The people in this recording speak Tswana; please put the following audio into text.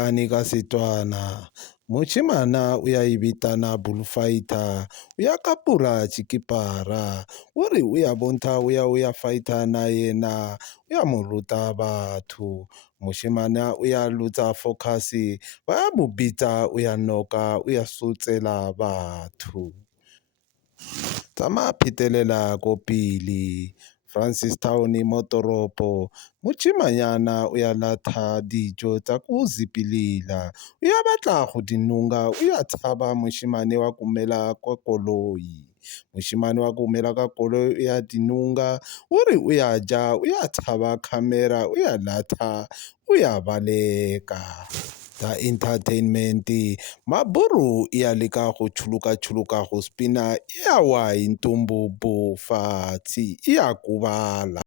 khani ka Setswana moshimane o ya e vitana bullfighter o ya kapura tšhikipara o re o ya bontsha o ya fighter na yena o ya mo ruta batho moshimane o ya lutsa focus ba ya mo bitsa o ya noka o ya sotsela batho tsamaya phetelela ko pele Francistown mo toropo moshimanyana o ya latha dijo tsa go zipilila o ya batla go dinunga o ya tshaba moshimane wa kumela kwa koloi moshimane wa kumela ka koloi o ya dinunga o re o ya ja o ya tshaba camera o ya latha o ya baleka ta entertainment maburu ya leka go chuluka go spina ya wa intumbubu fatsi ya kubala.